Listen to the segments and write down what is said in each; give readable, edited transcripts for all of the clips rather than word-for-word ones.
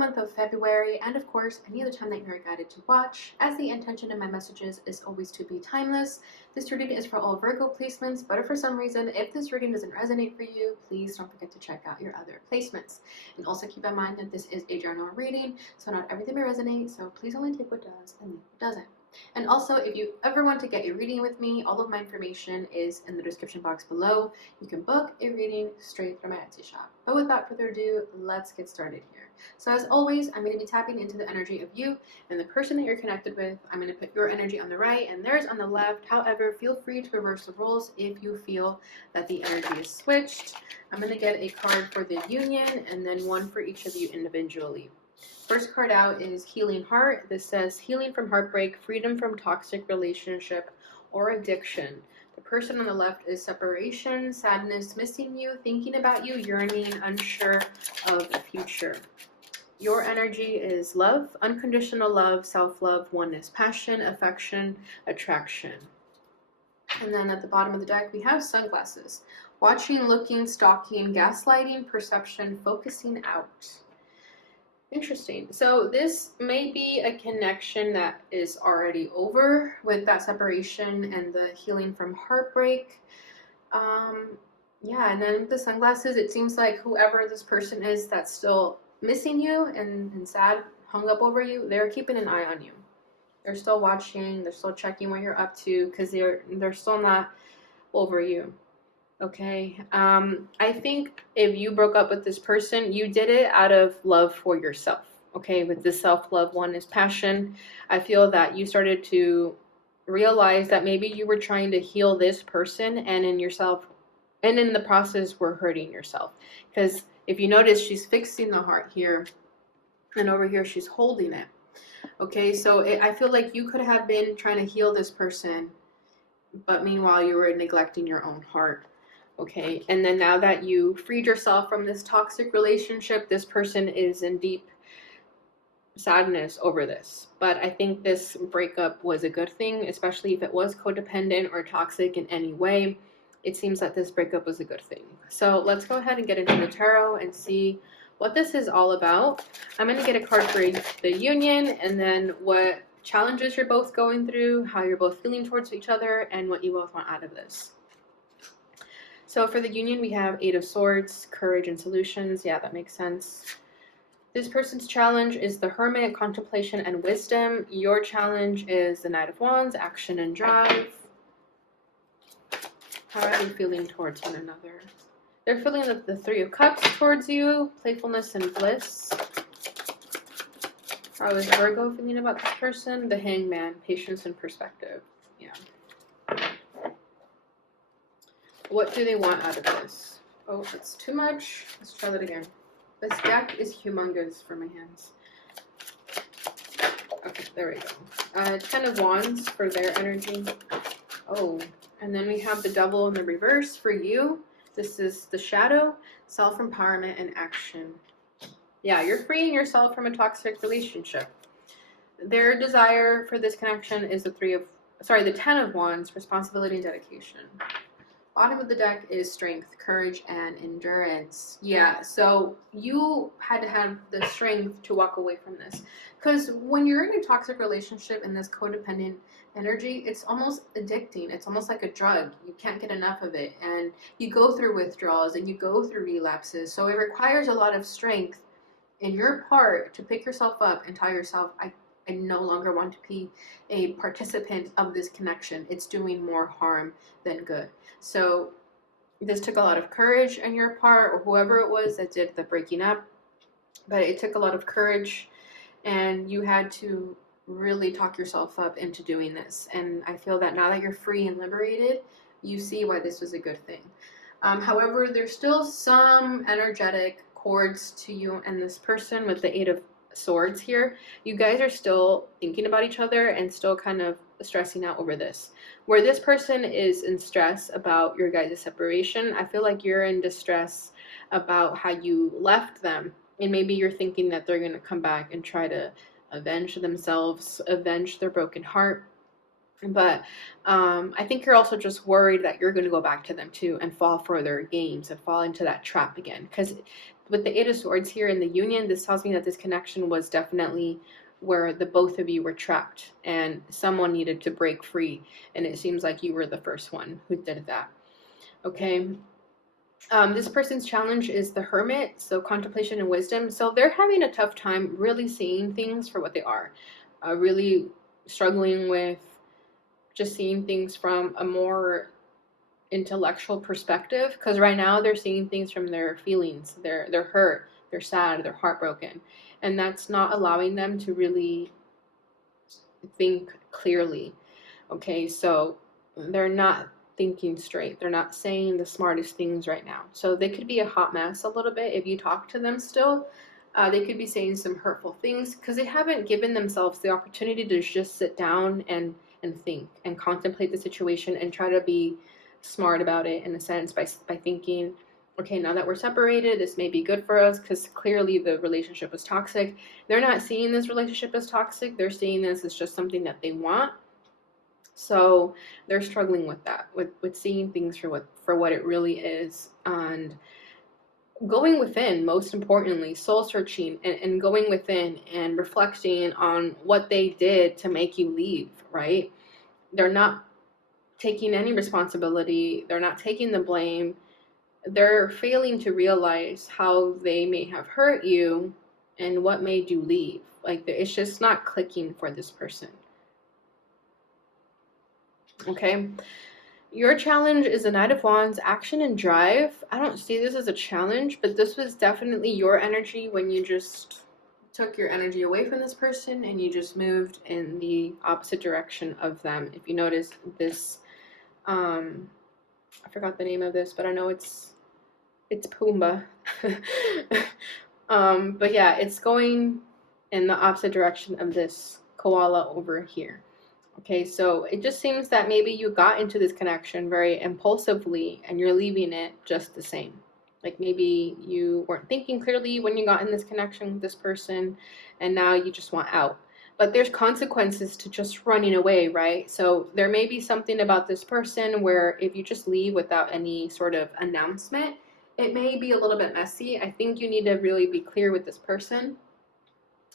month of February, and of course, any other time that you're guided to watch, as the intention of my messages is always to be timeless. This reading is for all Virgo placements, but if for some reason, if this reading doesn't resonate for you, please don't forget to check out your other placements. And also keep in mind that this is a general reading, so not everything will resonate, so please only take what does and leave what doesn't. And also, if you ever want to get a reading with me, all of my information is in the description box below. You can book a reading straight from my Etsy shop. But without further ado, let's get started here. So as always, I'm going to be tapping into the energy of you and the person that you're connected with. I'm going to put your energy on the right and theirs on the left. However, feel free to reverse the roles if you feel that the energy is switched. I'm going to get a card for the union and then one for each of you individually. First card out is Healing Heart. This says healing from heartbreak, freedom from toxic relationship or addiction. The person on the left is separation, sadness, missing you, thinking about you, yearning, unsure of the future. Your energy is love, unconditional love, self-love, oneness, passion, affection, attraction. And then at the bottom of the deck, we have sunglasses. Watching, looking, stalking, gaslighting, perception, focusing out. Interesting. So this may be a connection that is already over with that separation and the healing from heartbreak. Yeah, and then the sunglasses, it seems like whoever this person is that's still missing you and sad, hung up over you, they're keeping an eye on you. They're still watching, they're still checking what you're up to because they're still not over you. Okay, I think if you broke up with this person, you did it out of love for yourself. Okay, with this self-love, oneness, passion, I feel that you started to realize that maybe you were trying to heal this person and in yourself, and in the process were hurting yourself. Because if you notice, she's fixing the heart here, and over here she's holding it. Okay, so I feel like you could have been trying to heal this person, but meanwhile you were neglecting your own heart. Okay, and then now that you freed yourself from this toxic relationship, this person is in deep sadness over this. But I think this breakup was a good thing, especially if it was codependent or toxic in any way. It seems that this breakup was a good thing. So let's go ahead and get into the tarot and see what this is all about. I'm going to get a card for the union and then what challenges you're both going through, how you're both feeling towards each other, and what you both want out of this. So for the union, we have Eight of Swords, courage and solutions. Yeah, that makes sense. This person's challenge is the Hermit, contemplation and wisdom. Your challenge is the Knight of Wands, action and drive. How are they feeling towards one another? They're feeling the Three of Cups towards you, playfulness and bliss. How is Virgo feeling about this person? The Hangman, patience and perspective. Yeah. What do they want out of this? Oh, that's too much. Let's try that again. This deck is humongous for my hands. Okay, there we go. 10 of Wands for their energy. Oh, and then we have the Devil in the reverse for you. This is the Shadow, self-empowerment and action. Yeah, you're freeing yourself from a toxic relationship. Their desire for this connection is the 10 of Wands, responsibility and dedication. Bottom of the deck is strength, courage, and endurance. Yeah, so you had to have the strength to walk away from this. Because when you're in a toxic relationship in this codependent energy, it's almost addicting. It's almost like a drug. You can't get enough of it. And you go through withdrawals and you go through relapses. So it requires a lot of strength in your part to pick yourself up and tell yourself, I no longer want to be a participant of this connection. It's doing more harm than good. So this took a lot of courage on your part, or whoever it was that did the breaking up. But it took a lot of courage, and you had to really talk yourself up into doing this. And I feel that now that you're free and liberated, you see why this was a good thing. However, there's still some energetic cords to you and this person with the Eight of Swords here. You guys are still thinking about each other and still kind of stressing out over this. Where this person is in stress about your guys' separation, I feel like you're in distress about how you left them. And maybe you're thinking that they're going to come back and try to avenge themselves, avenge their broken heart. But I think you're also just worried that you're going to go back to them too and fall for their games and fall into that trap again. Because with the Eight of Swords here in the union, this tells me that this connection was definitely where the both of you were trapped and someone needed to break free. And it seems like you were the first one who did that. Okay. This person's challenge is the Hermit, so contemplation and wisdom. So they're having a tough time really seeing things for what they are, really struggling with just seeing things from a more intellectual perspective, because right now they're seeing things from their feelings. They're hurt, they're sad, they're heartbroken, and that's not allowing them to really think clearly. Okay, so they're not thinking straight. They're not saying the smartest things right now. So they could be a hot mess a little bit if you talk to them still. They could be saying some hurtful things because they haven't given themselves the opportunity to just sit down and think and contemplate the situation and try to be smart about it, in a sense, by thinking, okay, now that we're separated, this may be good for us, because clearly the relationship was toxic. They're not seeing this relationship as toxic. They're seeing this as just something that they want. So they're struggling with that, with seeing things for what it really is, and going within, most importantly, soul searching, and going within and reflecting on what they did to make you leave, right? They're not taking any responsibility. They're not taking the blame. They're failing to realize how they may have hurt you and what made you leave. Like, it's just not clicking for this person. Okay. Your challenge is a Knight of Wands, action and drive. I don't see this as a challenge, but this was definitely your energy when you just took your energy away from this person and you just moved in the opposite direction of them. If you notice this, I forgot the name of this, but I know it's Pumbaa. But yeah, it's going in the opposite direction of this koala over here. Okay, so it just seems that maybe you got into this connection very impulsively and you're leaving it just the same. Like, maybe you weren't thinking clearly when you got in this connection with this person and now you just want out. But there's consequences to just running away, right? So there may be something about this person where if you just leave without any sort of announcement, it may be a little bit messy. I think you need to really be clear with this person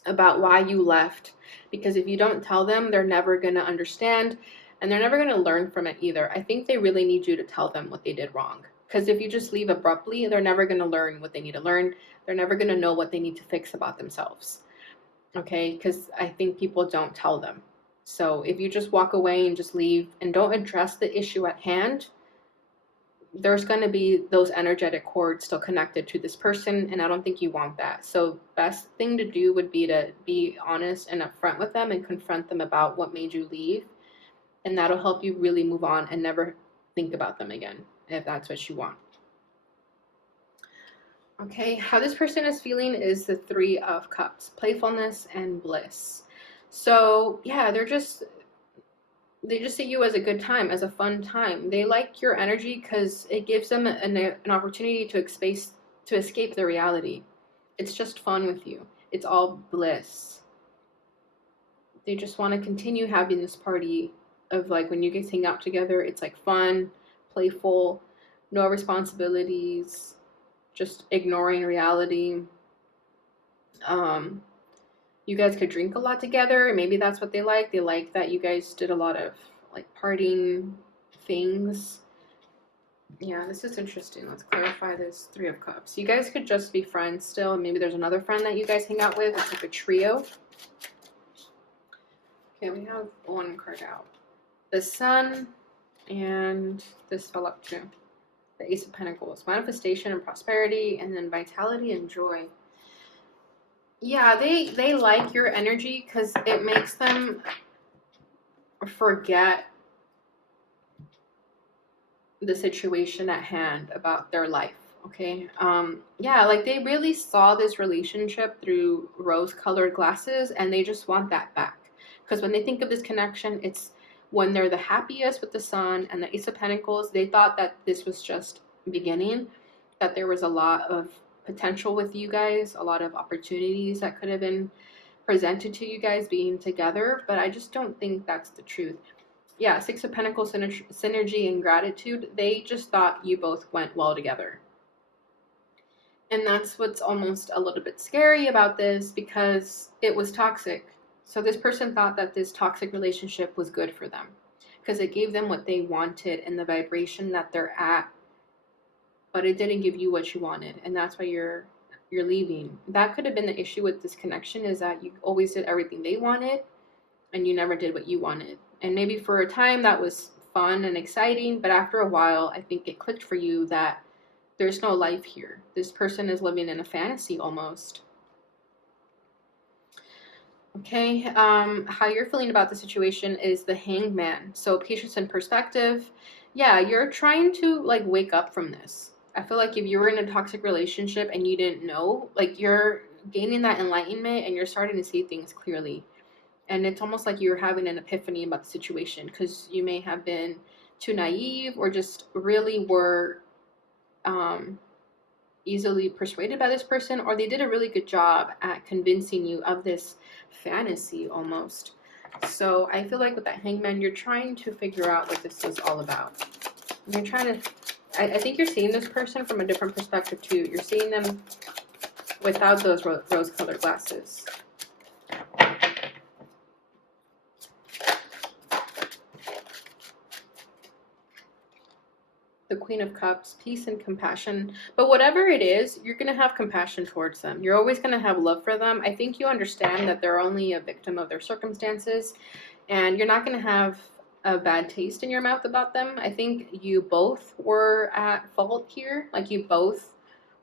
about why you left, because if you don't tell them, they're never going to understand and they're never going to learn from it either. I think they really need you to tell them what they did wrong, because if you just leave abruptly, they're never going to learn what they need to learn. They're never going to know what they need to fix about themselves. Okay, because I think people don't tell them. So if you just walk away and just leave and don't address the issue at hand, there's going to be those energetic cords still connected to this person, and I don't think you want that. So best thing to do would be to be honest and upfront with them and confront them about what made you leave, and that'll help you really move on and never think about them again, if that's what you want. Okay, how this person is feeling is the Three of Cups, playfulness and bliss. So yeah, they just see you as a good time, as a fun time. They like your energy because it gives them an opportunity to escape the reality. It's just fun with you. It's all bliss. They just want to continue having this party of, like, when you guys hang out together, it's like fun, playful, no responsibilities, just ignoring reality. You guys could drink a lot together. Maybe that's what they like. They like that you guys did a lot of, like, partying things. Yeah, this is interesting. Let's clarify this Three of Cups. You guys could just be friends still. Maybe there's another friend that you guys hang out with. It's like a trio. Okay, we have one card out. The Sun, and this fell up too. The Ace of Pentacles. Manifestation and prosperity, and then vitality and joy. Yeah, they like your energy because it makes them forget the situation at hand about their life. Okay. Yeah, like, they really saw this relationship through rose-colored glasses and they just want that back. Because when they think of this connection, it's when they're the happiest with the Sun and the Ace of Pentacles. They thought that this was just beginning, that there was a lot of potential with you guys, a lot of opportunities that could have been presented to you guys being together, but I just don't think that's the truth. Yeah, Six of Pentacles, synergy and gratitude. They just thought you both went well together. And that's what's almost a little bit scary about this, because it was toxic. So this person thought that this toxic relationship was good for them because it gave them what they wanted and the vibration that they're at, but it didn't give you what you wanted, and that's why you're leaving. That could have been the issue with this connection, is that you always did everything they wanted and you never did what you wanted. And maybe for a time that was fun and exciting, but after a while, I think it clicked for you that there's no life here. This person is living in a fantasy almost. Okay, how you're feeling about the situation is the Hangman. So patience and perspective. Yeah, you're trying to like wake up from this. I feel like if you were in a toxic relationship and you didn't know, like you're gaining that enlightenment and you're starting to see things clearly. And it's almost like you're having an epiphany about the situation, because you may have been too naive or just really were easily persuaded by this person, or they did a really good job at convincing you of this fantasy almost. So I feel like with that Hangman, you're trying to figure out what this is all about. You're trying to, I think you're seeing this person from a different perspective too. You're seeing them without those rose-colored glasses. The Queen of Cups, peace and compassion. But whatever it is, you're going to have compassion towards them. You're always going to have love for them. I think you understand that they're only a victim of their circumstances, and you're not going to have a bad taste in your mouth about them. I think you both were at fault here. Like you both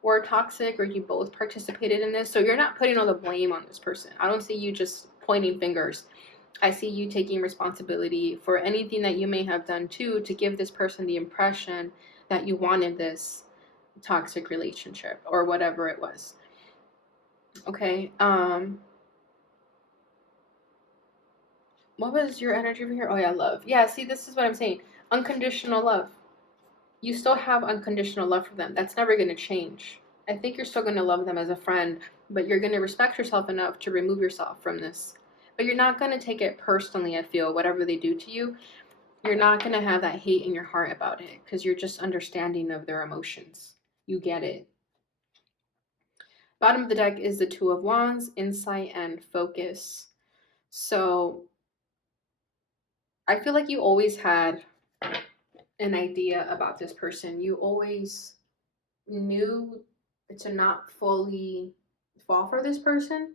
were toxic, or you both participated in this. So you're not putting all the blame on this person. I don't see you just pointing fingers. I see you taking responsibility for anything that you may have done too, to give this person the impression that you wanted this toxic relationship or whatever it was. Okay. What was your energy over here? Oh yeah, love. Yeah, see, this is what I'm saying. Unconditional love. You still have unconditional love for them. That's never going to change. I think you're still going to love them as a friend, but you're going to respect yourself enough to remove yourself from this. But you're not going to take it personally, I feel, whatever they do to you. You're not going to have that hate in your heart about it, because you're just understanding of their emotions. You get it. Bottom of the deck is the Two of Wands, insight and focus. So I feel like you always had an idea about this person. You always knew to not fully fall for this person.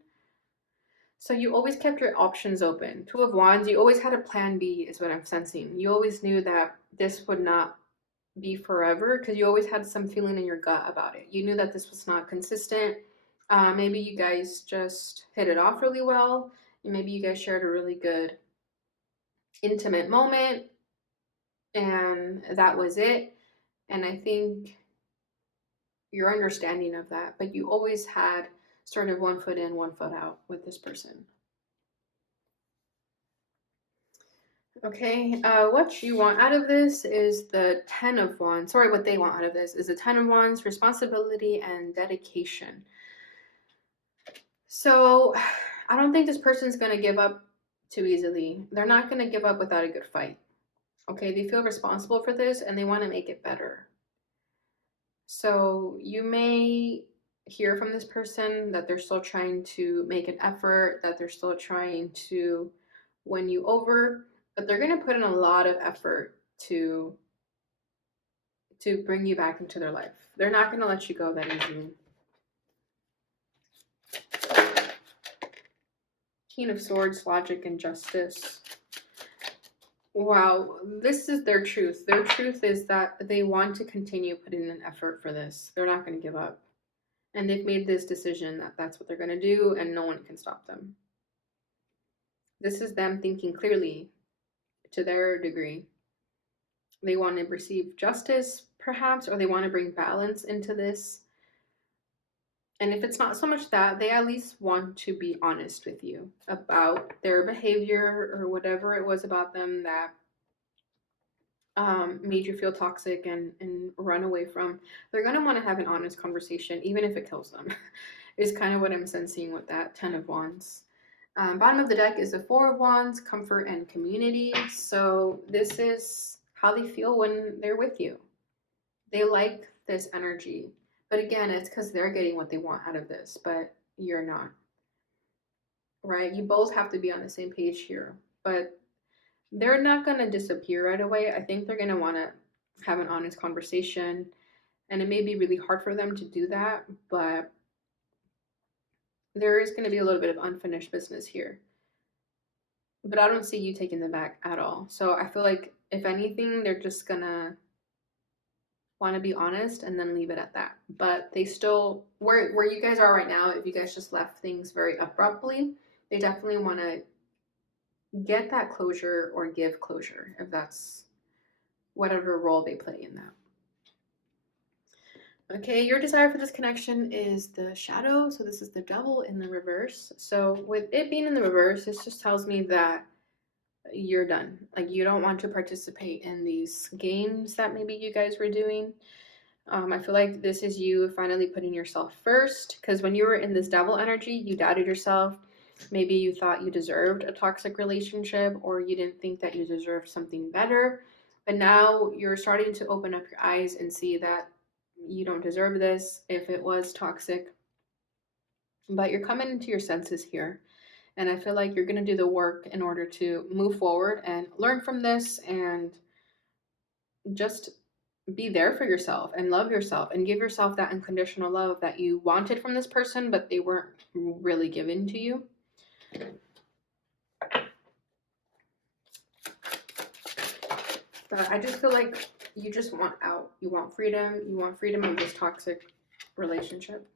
So you always kept your options open. Two of Wands, you always had a plan B, is what I'm sensing. You always knew that this would not be forever, because you always had some feeling in your gut about it. You knew that this was not consistent. Maybe you guys just hit it off really well. And maybe you guys shared a really good intimate moment, and that was it. And I think you're understanding of that, but you always had sort of one foot in, one foot out with this person. Okay, what you want out of this is the Ten of Wands. Sorry, what they want out of this is the Ten of Wands, responsibility and dedication. So I don't think this person's going to give up too easily. They're not going to give up without a good fight. Okay, they feel responsible for this and they want to make it better. So you may hear from this person that they're still trying to make an effort, that they're still trying to win you over, but they're going to put in a lot of effort to bring you back into their life. They're not going to let you go that easily. King of Swords, logic and justice. Wow, this is their truth. Their truth is that they want to continue putting in effort for this. They're not going to give up. And they've made this decision that that's what they're going to do, and no one can stop them. This is them thinking clearly to their degree. They want to receive justice, perhaps, or they want to bring balance into this. And if it's not so much that, they at least want to be honest with you about their behavior or whatever it was about them that made you feel toxic and run away from. They're going to want to have an honest conversation, even if it kills them, is kind of what I'm sensing with that Ten of Wands. Bottom of the deck is the Four of Wands, comfort and community. So this is how they feel when they're with you. They like this energy. But again, it's because they're getting what they want out of this, but you're not, right? You both have to be on the same page here. But they're not going to disappear right away. I think they're going to want to have an honest conversation. And it may be really hard for them to do that, but there is going to be a little bit of unfinished business here. But I don't see you taking them back at all. So I feel like, if anything, they're just going to want to be honest and then leave it at that. But they still, where you guys are right now, if you guys just left things very abruptly, they definitely want to get that closure or give closure, if that's whatever role they play in that. Okay, your desire for this connection is the shadow. So this is the devil in the reverse. So with it being in the reverse, this just tells me that you're done. Like, you don't want to participate in these games that maybe you guys were doing. I feel like this is you finally putting yourself first, because when you were in this devil energy, you doubted yourself. Maybe you thought you deserved a toxic relationship, or you didn't think that you deserved something better. But now you're starting to open up your eyes and see that you don't deserve this if it was toxic. But you're coming into your senses here. And I feel like you're going to do the work in order to move forward and learn from this and just be there for yourself and love yourself and give yourself that unconditional love that you wanted from this person, but they weren't really given to you. But I just feel like you just want out. You want freedom. You want freedom of this toxic relationship.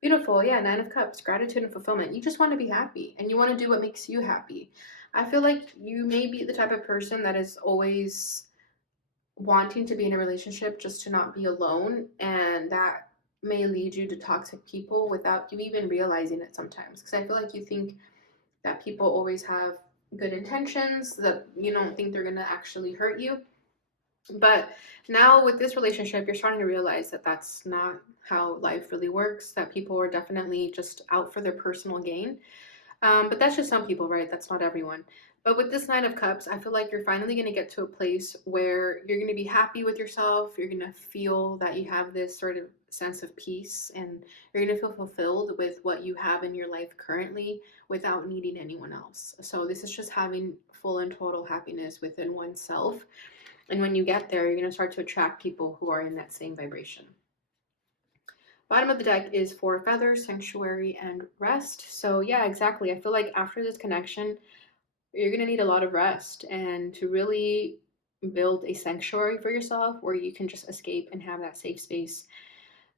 Beautiful. Yeah, Nine of Cups, gratitude and fulfillment. You just want to be happy and you want to do what makes you happy. I feel like you may be the type of person that is always wanting to be in a relationship just to not be alone, and that may lead you to toxic people without you even realizing it sometimes, because I feel like you think that people always have good intentions, that you don't think they're going to actually hurt you. But now with this relationship, you're starting to realize that that's not how life really works, that people are definitely just out for their personal gain. But that's just some people, right? That's not everyone. But with this Nine of Cups, I feel like you're finally going to get to a place where you're going to be happy with yourself. You're going to feel that you have this sort of sense of peace, and you're going to feel fulfilled with what you have in your life currently without needing anyone else. So this is just having full and total happiness within oneself. And when you get there, you're going to start to attract people who are in that same vibration. Bottom of the deck is Four of Feathers, Sanctuary, and Rest. So yeah, exactly. I feel like after this connection, you're going to need a lot of rest and to really build a sanctuary for yourself where you can just escape and have that safe space.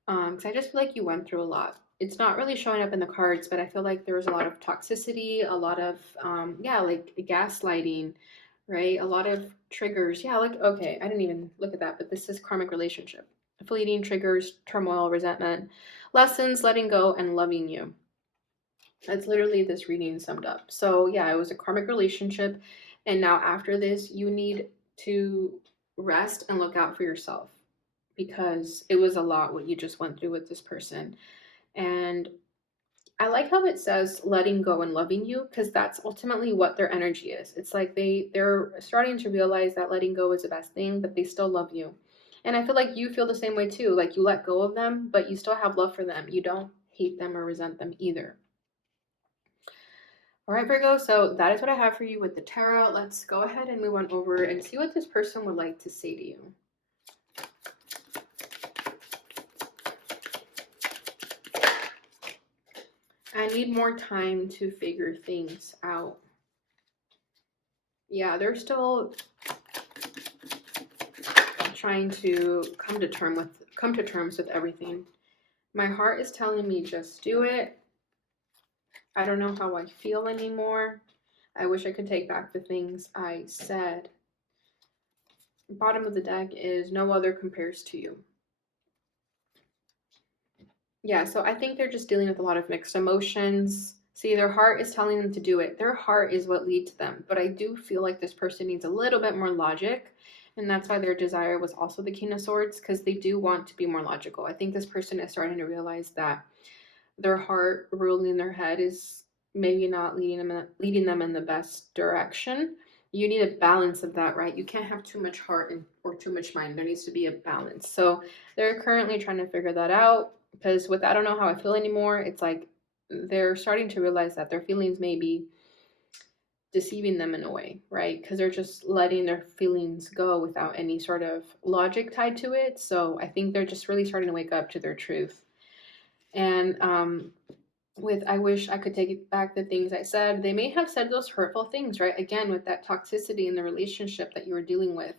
Because I just feel like you went through a lot. It's not really showing up in the cards, but I feel like there was a lot of toxicity, a lot of, like gaslighting, right? A lot of triggers. Yeah, like, okay, I didn't even look at that, but this is karmic relationship. Fleeting triggers, turmoil, resentment, lessons, letting go, and loving you. That's literally this reading summed up. So yeah, it was a karmic relationship. And now after this, you need to rest and look out for yourself, because it was a lot what you just went through with this person. And I like how it says letting go and loving you, because that's ultimately what their energy is. It's like they're starting to realize that letting go is the best thing, but they still love you. And I feel like you feel the same way too. Like, you let go of them, but you still have love for them. You don't hate them or resent them either. All right, Virgo, so that is what I have for you with the tarot. Let's go ahead and move on over and see what this person would like to say to you. I need more time to figure things out. Yeah, they're still trying to come to terms with everything. My heart is telling me just do it. I don't know how I feel anymore. I wish I could take back the things I said. Bottom of the deck is no other compares to you. Yeah, so I think they're just dealing with a lot of mixed emotions. See, their heart is telling them to do it. Their heart is what leads them. But I do feel like this person needs a little bit more logic. And that's why their desire was also the King of Swords, because they do want to be more logical. I think this person is starting to realize that their heart ruling their head is maybe not leading them in the best direction. you need a balance of that, right? You can't have too much heart or too much mind. There needs to be a balance. So they're currently trying to figure that out, because with I don't know how I feel anymore, it's like they're starting to realize that their feelings may be deceiving them in a way, right? Because they're just letting their feelings go without any sort of logic tied to it. So I think they're just really starting to wake up to their truth. And with I wish I could take it back the things I said, they may have said those hurtful things, right? Again, with that toxicity in the relationship that you were dealing with,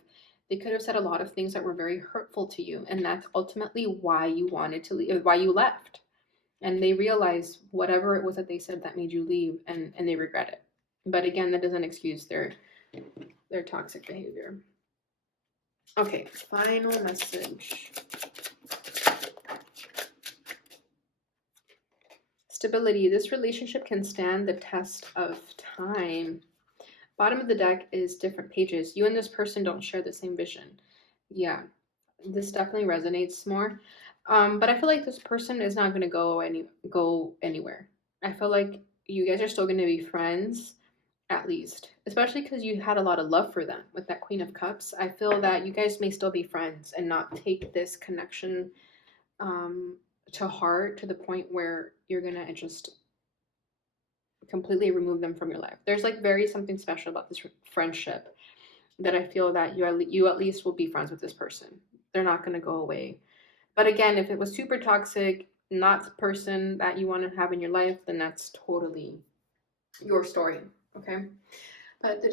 they could have said a lot of things that were very hurtful to you. And that's ultimately why you wanted to leave, why you left. And they realize whatever it was that they said that made you leave, and they regret it. But again, that doesn't excuse their toxic behavior. Okay, final message. Stability. This relationship can stand the test of time. Bottom of the deck is different pages. You and this person don't share the same vision. Yeah, this definitely resonates more. But I feel like this person is not going to go anywhere. I feel like you guys are still going to be friends, at least, especially because you had a lot of love for them with that Queen of Cups. I feel that you guys may still be friends and not take this connection to heart, to the point where you're gonna just completely remove them from your life. There's like very something special about this friendship that I feel that you at least will be friends with this person. They're not gonna go away. But again, if it was super toxic, not the person that you want to have in your life, then that's totally your story. Okay. But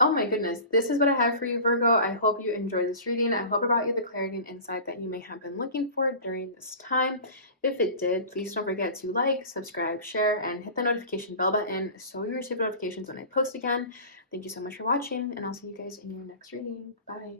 oh my goodness, this is what I have for you, Virgo. I hope you enjoyed this reading. I hope it brought you the clarity and insight that you may have been looking for during this time. If it did, please don't forget to like, subscribe, share, and hit the notification bell button so you receive notifications when I post again. Thank you so much for watching, and I'll see you guys in your next reading. Bye.